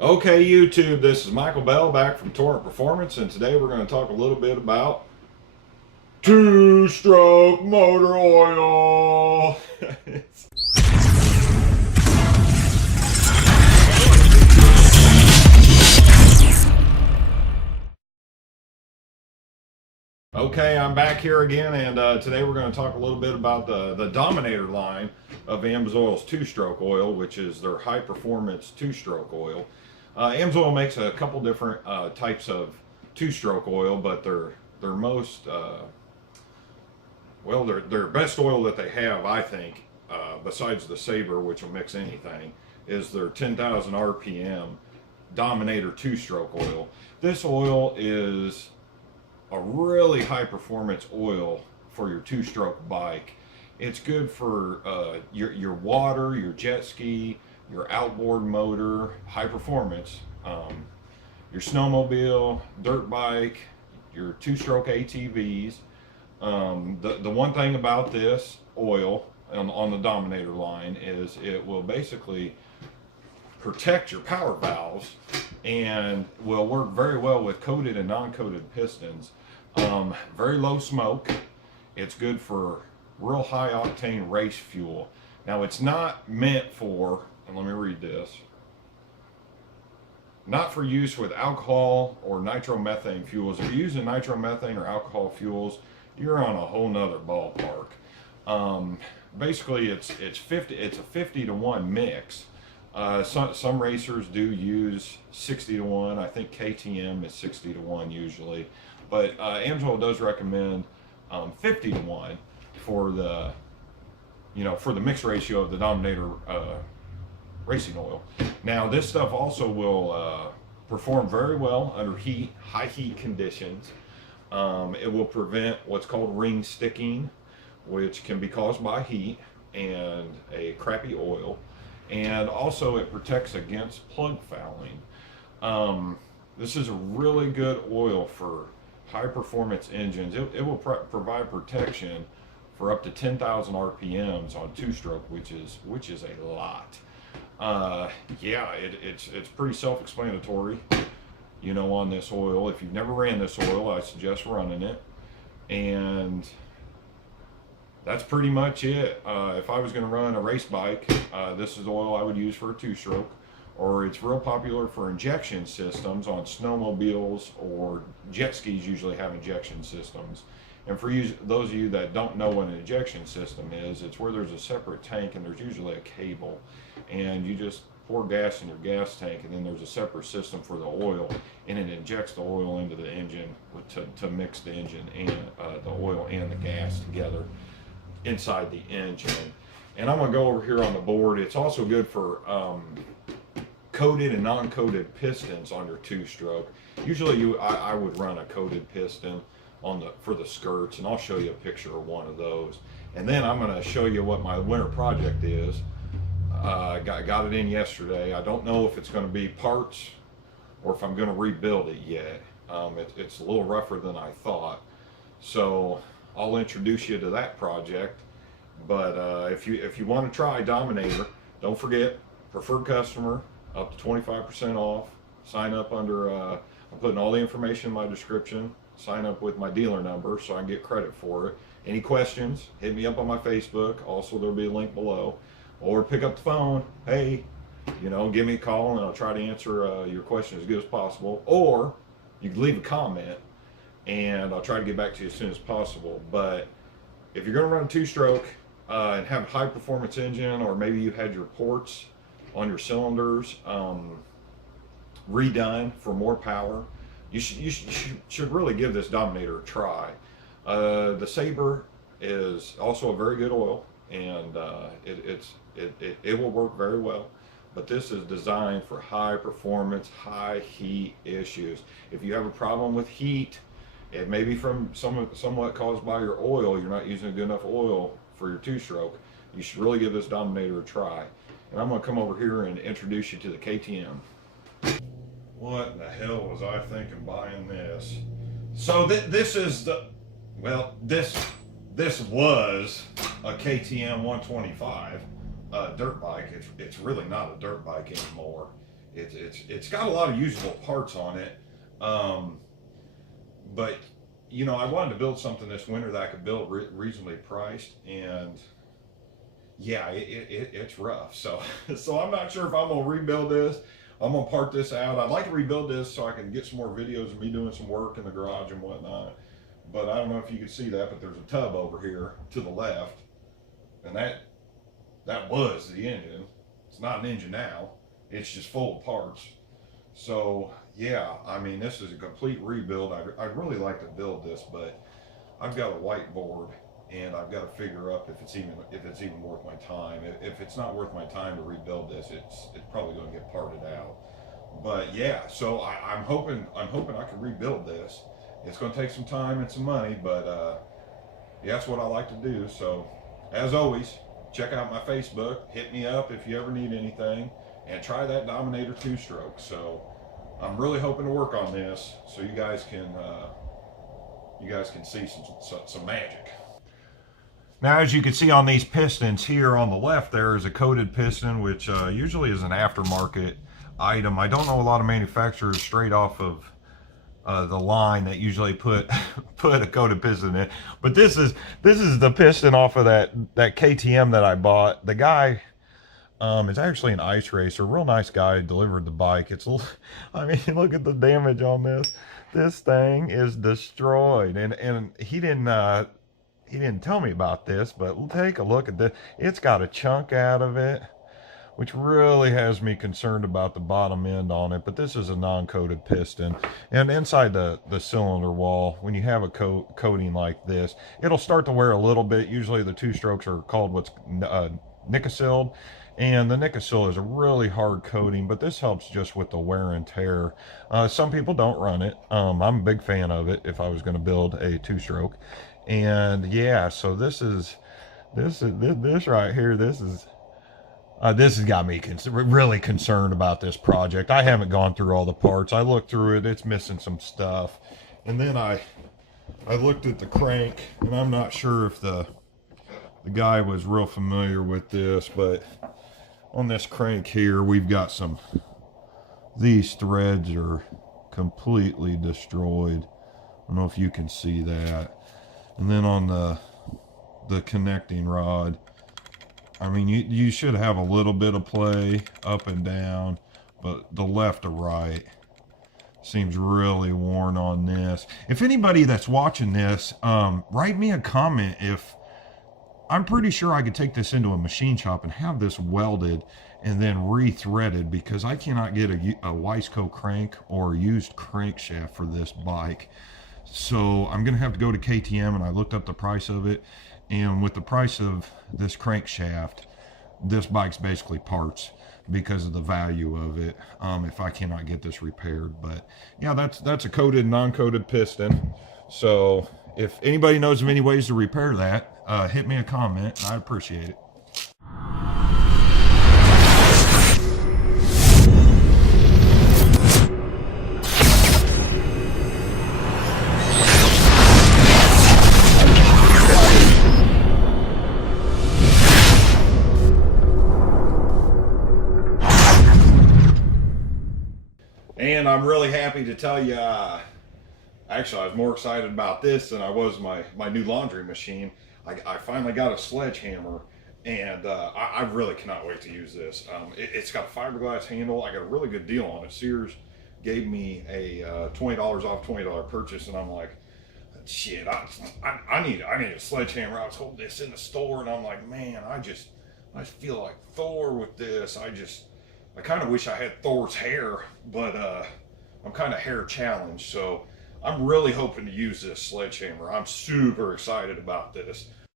Okay, YouTube, this is Michael Bell back from TorrentPerformance, and today we're going to talk a little bit about two-stroke motor oil. Okay, I'm back here again, and today we're going to talk a little bit about the Dominator line of Amsoil's two-stroke oil, which is their high-performance two-stroke oil. Amsoil makes a couple different types of two-stroke oil, but their most their best oil that they have, I think, besides the Sabre, which will mix anything, is their 10,000 RPM Dominator two-stroke oil. This oil is a really high performance oil for your two-stroke bike. It's good for your water, your jet ski, your outboard motor, high performance, your snowmobile, dirt bike, your two-stroke ATVs. The one thing about this oil on the Dominator line is it will basically protect your power valves and will work very well with coated and non-coated pistons. Very low smoke. It's good for real high octane race fuel. Now it's not meant for, and let me read this, not for use with alcohol or nitromethane fuels. If you're using nitromethane or alcohol fuels, you're on a whole nother ballpark. Basically it's a 50-to-1 mix. Some racers do use 60-to-1. I think KTM is 60-to-1 usually, but Amsoil does recommend 50-to-1 for the mix ratio of the Dominator racing oil. Now this stuff also will perform very well under high heat conditions. It will prevent what's called ring sticking, which can be caused by heat and a crappy oil. And also it protects against plug fouling. This is a really good oil for high performance engines. It will provide protection for up to 10,000 RPMs on two-stroke, which is a lot. Yeah, it's pretty self-explanatory, on this oil. If you've never ran this oil, I suggest running it. And that's pretty much it. If I was going to run a race bike, this is oil I would use for a two-stroke, or it's real popular for injection systems on snowmobiles, or jet skis usually have injection systems. And for those of you that don't know what an injection system is, it's where there's a separate tank and there's usually a cable, and you just pour gas in your gas tank, and then there's a separate system for the oil, and it injects the oil into the engine to mix the engine and the oil and the gas together inside the engine. And I'm going to go over here on the board. It's also good for coated and non-coated pistons on your two-stroke. Usually I would run a coated piston for the skirts, and I'll show you a picture of one of those. And then I'm going to show you what my winter project is. Got it in yesterday. I don't know if it's going to be parts or if I'm going to rebuild it yet. It's a little rougher than I thought, so I'll introduce you to that project. But if you want to try Dominator, don't forget, preferred customer, up to 25% off. Sign up under, I'm putting all the information in my description. Sign up with my dealer number so I can get credit for it. Any questions, hit me up on my Facebook. Also, there'll be a link below. Or pick up the phone. Hey, give me a call and I'll try to answer your question as good as possible. Or you can leave a comment and I'll try to get back to you as soon as possible. But if you're going to run a two-stroke and have a high-performance engine, or maybe you had your ports on your cylinders redone for more power, you should really give this Dominator a try. The Sabre is also a very good oil, and it will work very well. But this is designed for high performance, high heat issues. If you have a problem with heat, it may be from somewhat caused by your oil. You're not using good enough oil for your two-stroke. You should really give this Dominator a try. And I'm going to come over here and introduce you to the KTM. What in the hell was I thinking buying this? So this is this was a KTM 125 dirt bike. It's really not a dirt bike anymore. it's got a lot of usable parts on it. But you know, I wanted to build something this winter that I could build reasonably priced, and yeah, it's rough. So so I'm not sure if I'm gonna rebuild this. I'm gonna part this out. I'd like to rebuild this so I can get some more videos of me doing some work in the garage and whatnot. But I don't know if you can see that, but there's a tub over here to the left, and that was the engine. It's not an engine now. It's just full of parts. So yeah, I mean, this is a complete rebuild. I'd really like to build this, but I've got a whiteboard and I've got to figure up if it's even worth my time. If it's not worth my time to rebuild this, it's probably going to get parted out. But yeah, so I'm hoping I can rebuild this. It's going to take some time and some money, but yeah, that's what I like to do. So as always, check out my Facebook. Hit me up if you ever need anything, and try that Dominator 2-stroke. So I'm really hoping to work on this so you guys can see some magic. Now, as you can see on these pistons here on the left, there is a coated piston, which usually is an aftermarket item. I don't know a lot of manufacturers straight off of the line that usually put a coated piston in, but this is the piston off of that KTM that I bought. The guy is actually an ice racer, real nice guy, delivered the bike. I mean, look at the damage on this. This thing is destroyed, and he didn't tell me about this, but take a look at this. It's got a chunk out of it, which really has me concerned about the bottom end on it. But this is a non-coated piston, and inside the cylinder wall, when you have a coating like this, it'll start to wear a little bit. Usually the 2-strokes are called what's Nickel, and the Nickel is a really hard coating, but this helps just with the wear and tear. Some people don't run it. I'm a big fan of it if I was going to build a 2-stroke. And yeah, so this right here, this has got me really concerned about this project. I haven't gone through all the parts. I looked through it, it's missing some stuff. And then I looked at the crank, and I'm not sure if the guy was real familiar with this, but on this crank here, we've got these threads are completely destroyed. I don't know if you can see that. And then on the connecting rod, I mean, you should have a little bit of play up and down, but the left to right seems really worn on this. If anybody that's watching this, write me a comment. If I'm pretty sure I could take this into a machine shop and have this welded and then re-threaded, because I cannot get a Wiseco crank or used crankshaft for this bike. So I'm gonna have to go to KTM, and I looked up the price of it, and with the price of this crankshaft, this bike's basically parts because of the value of it, if I cannot get this repaired. But yeah, that's a coated, non-coated piston. So if anybody knows of any ways to repair that, hit me a comment. I'd appreciate it. And I'm really happy to tell you, actually I was more excited about this than I was my new laundry machine. I finally got a sledgehammer, and I really cannot wait to use this. It's got a fiberglass handle. I got a really good deal on it. Sears gave me a $20 off $20 purchase, and I'm like, shit, I need a sledgehammer. I was holding this in the store, and I'm like, man, I feel like Thor with this. I kind of wish I had Thor's hair, but I'm kind of hair challenged, so I'm really hoping to use this sledgehammer. I'm super excited about this.